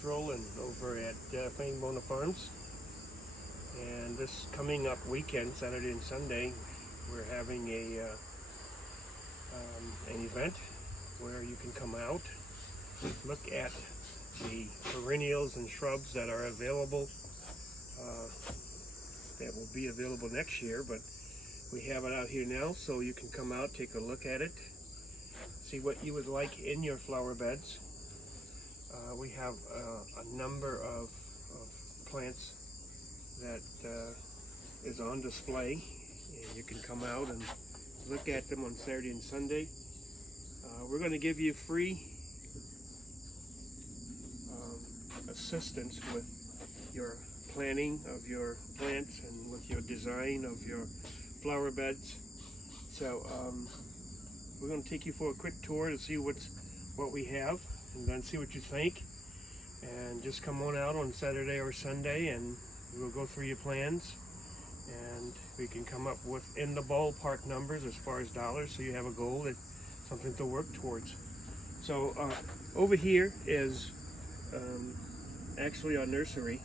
It's rolling over at Bona Farms. And this coming up weekend, Saturday and Sunday, we're having an event where you can come out, look at the perennials and shrubs that are available, that will be available next year, but we have it out here now, so you can come out, take a look at it, see what you would like in your flower beds. We have a number of plants that is on display, and you can come out and look at them on Saturday and Sunday. We're going to give you free assistance with your planting of your plants and with your design of your flower beds. So we're going to take you for a quick tour to see what we have, and then see what you think. And just come on out on Saturday or Sunday, and we'll go through your plans, and we can come up with in the ballpark numbers as far as dollars, so you have a goal, and something to work towards. So over here is actually our nursery.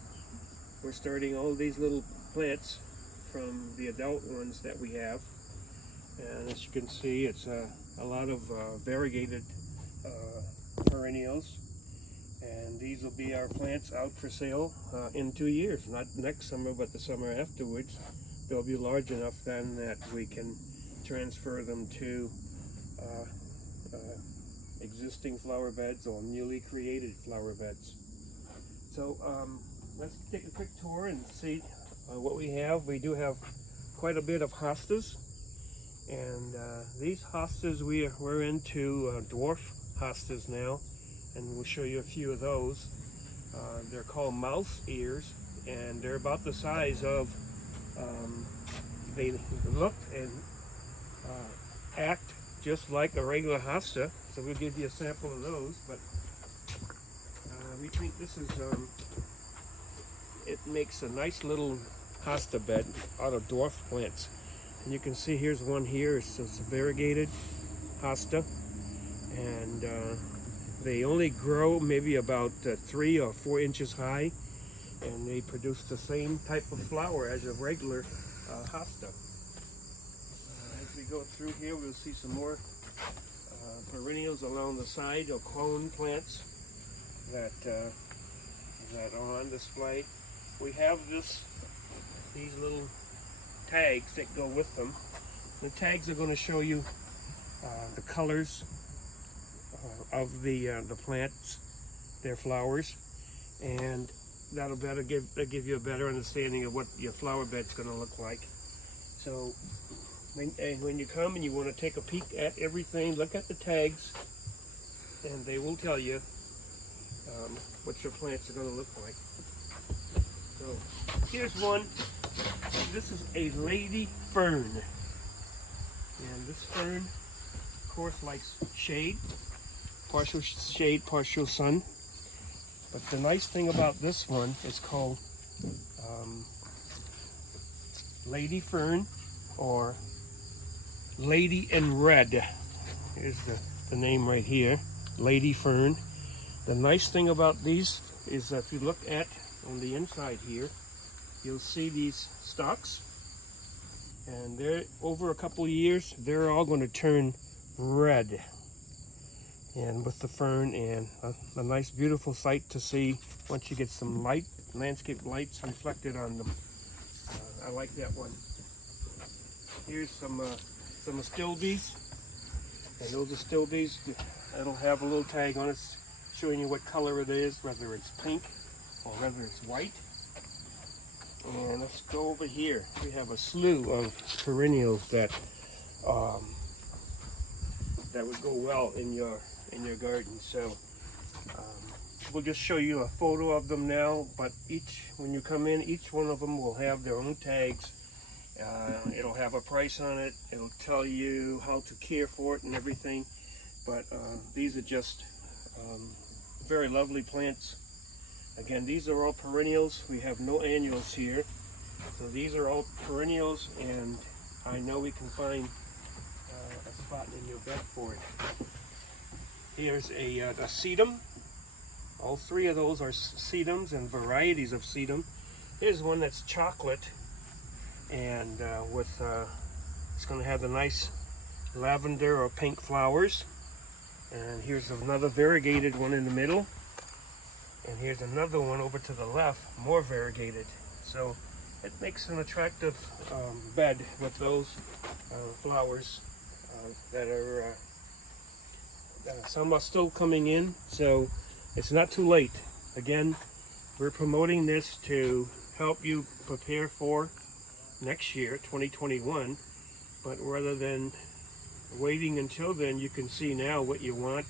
We're starting all these little plants from the adult ones that we have, and as you can see, it's a lot of variegated perennials, and these will be our plants out for sale in 2 years, not next summer but the summer afterwards. They'll be large enough then that we can transfer them to existing flower beds or newly created flower beds. So let's take a quick tour and see what we have. We do have quite a bit of hostas, and these hostas, we're into dwarf hostas now, and we'll show you a few of those. They're called mouse ears, and they're about the size of, they look and act just like a regular hosta, so we'll give you a sample of those. But we think this is, it makes a nice little hosta bed out of dwarf plants. And you can see here's one here, it's a variegated hosta, and they only grow maybe about 3 or 4 inches high, and they produce the same type of flower as a regular hosta. As we go through here, we'll see some more perennials along the side, or clone plants that are on display. We have these little tags that go with them. The tags are going to show you the colors of the plants, their flowers, and that'll give you a better understanding of what your flower bed's going to look like. So when you come and you want to take a peek at everything, look at the tags, and they will tell you what your plants are going to look like. So here's one. This is a lady fern, and this fern, of course, likes shade, partial shade, partial sun. But the nice thing about this one is called lady fern, or lady in red. Here's the name right here, lady fern. The nice thing about these is that if you look at on the inside here, you'll see these stalks, and they're over a couple of years, they're all going to turn red, and with the fern, and a nice beautiful sight to see once you get some light, landscape lights reflected on them. I like that one. Here's some astilbes, and those astilbes, it'll have a little tag on it showing you what color it is, whether it's pink or whether it's white. And let's go over here. We have a slew of perennials that would go well in your garden. So we'll just show you a photo of them now, but when you come in, each one of them will have their own tags. It'll have a price on it. It'll tell you how to care for it and everything. But these are just very lovely plants. Again, these are all perennials. We have no annuals here. So these are all perennials, and I know we can find a spot in your bed for it. Here's a sedum, All three of those are sedums and varieties of sedum. Here's one that's chocolate, and it's going to have the nice lavender or pink flowers. And here's another variegated one in the middle. And here's another one over to the left, more variegated. So it makes an attractive bed with those flowers that are, some are still coming in, so it's not too late. Again, we're promoting this to help you prepare for next year, 2021, but rather than waiting until then, you can see now what you want,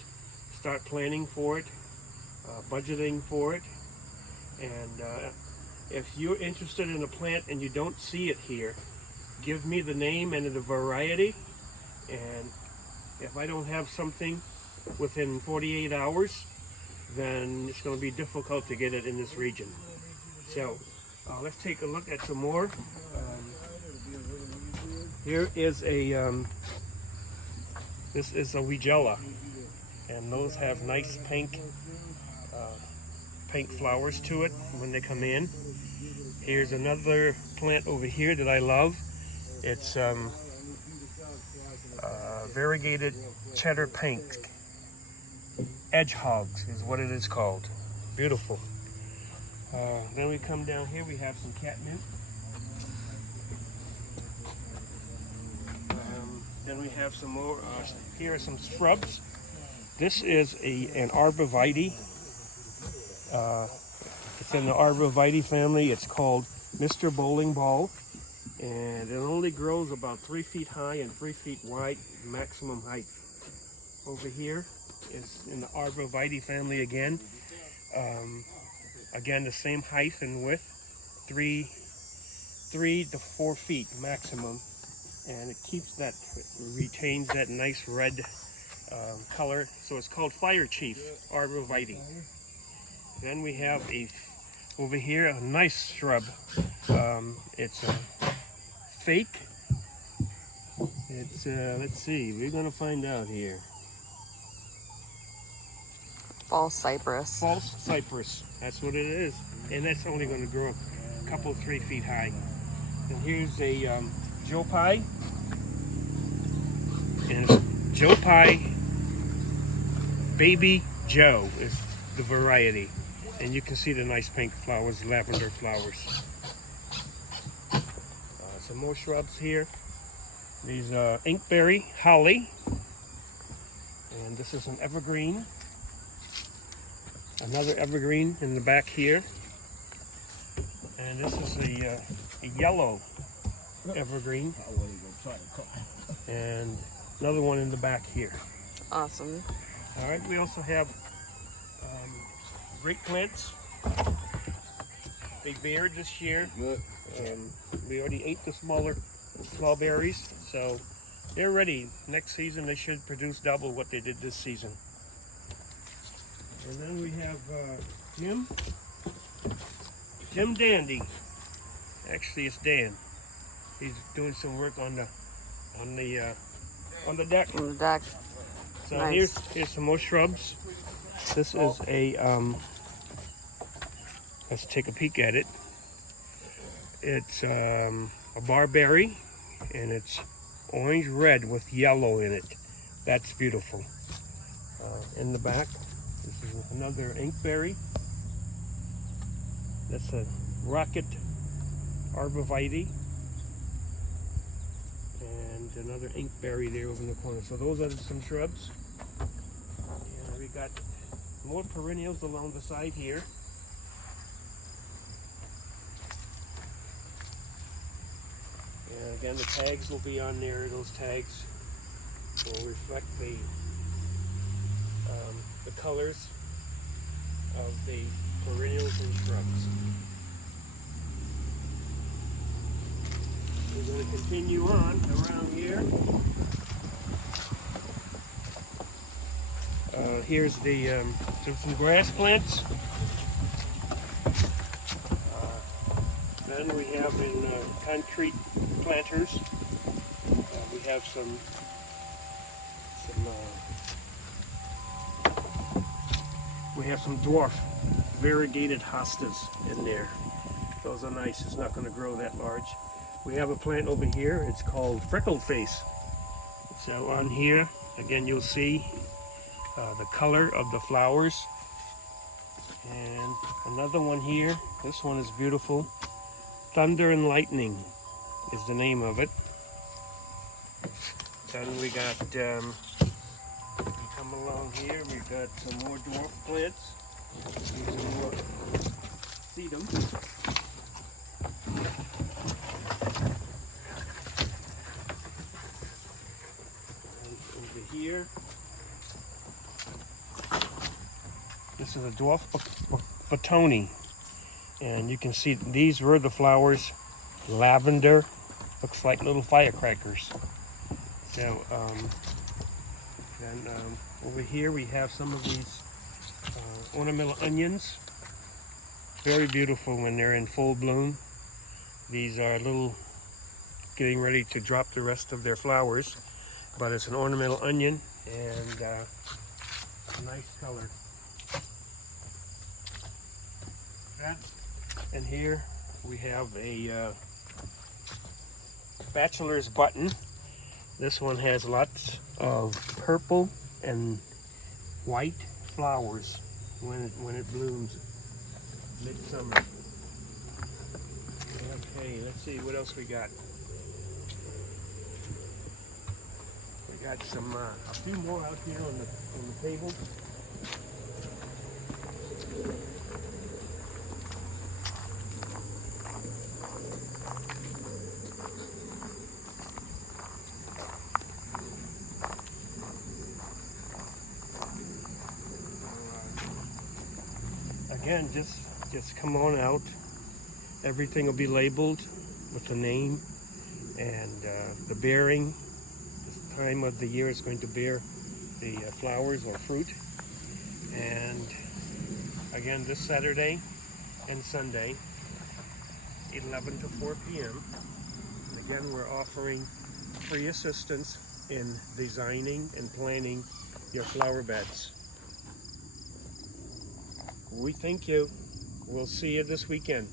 start planning for it, budgeting for it, and if you're interested in a plant and you don't see it here, give me the name and the variety, and if I don't have something within 48 hours, then it's going to be difficult to get it in this region. So let's take a look at some more. Here is this is a Weigela, and those have nice pink flowers to it when they come in. Here's another plant over here that I love. It's variegated cheddar pink. Edgehogs is what it is called. Beautiful. Then we come down here, we have some catnip. Then we have some more, here are some shrubs. This is an arborvitae. It's in the arborvitae family. It's called Mr. Bowling Ball. And it only grows about 3 feet high and 3 feet wide, maximum height. Over here is in the arborvitae family again. Again, the same height and width, 3 to 4 feet maximum. And it keeps that, retains that nice red color. So it's called Fire Chief arborvitae. Then we have over here a nice shrub. It's a fake. It's let's see, we're gonna find out here. False cypress. False cypress. That's what it is, and that's only going to grow a couple 3 feet high. And here's a Joe Pye. And it's Joe Pye Baby Joe is the variety. And you can see the nice pink flowers, lavender flowers. Some more shrubs here. These inkberry holly. And this is an evergreen. Another evergreen in the back here. And this is a yellow evergreen. And another one in the back here. Awesome. All right, we also have grape plants. They bared this year. We already ate the small berries, so they're ready. Next season they should produce double what they did this season. And then we have Jim Dandy. Actually, it's Dan. He's doing some work on the deck. On the deck. So nice. here's some more shrubs. This is a let's take a peek at it. It's a barberry, and it's orange red with yellow in it. That's beautiful. In the back, this is another inkberry. That's a rocket arborvitae. And another inkberry there over in the corner. So those are some shrubs. And we got more perennials along the side here. And again, the tags will be on there. Those tags will reflect the colors of the perennials and shrubs. We're going to continue on around here. Here's the some grass plants. Then we have in concrete planters. We have some We have some dwarf variegated hostas in there. Those are nice. It's not going to grow that large. We have a plant over here. It's called freckled face. So on here, again, you'll see the color of the flowers. And another one here. This one is beautiful. Thunder and Lightning is the name of it. Then we got, come along here, we've got some more dwarf plants. These are more sedum. And over here, this is a dwarf batoni. And you can see these were the flowers. Lavender, looks like little firecrackers. So, then over here we have some of these ornamental onions. Very beautiful when they're in full bloom. These are getting ready to drop the rest of their flowers, but it's an ornamental onion and a nice color. And here we have a bachelor's button. This one has lots of purple and white flowers when it blooms midsummer. Okay, let's see what else we got. We got some a few more out here on the table. Again, just come on out. Everything will be labeled with the name and the bearing. This time of the year is going to bear the flowers or fruit. And again, this Saturday and Sunday, 11 to 4 p.m. And again, we're offering free assistance in designing and planning your flower beds. We thank you. We'll see you this weekend.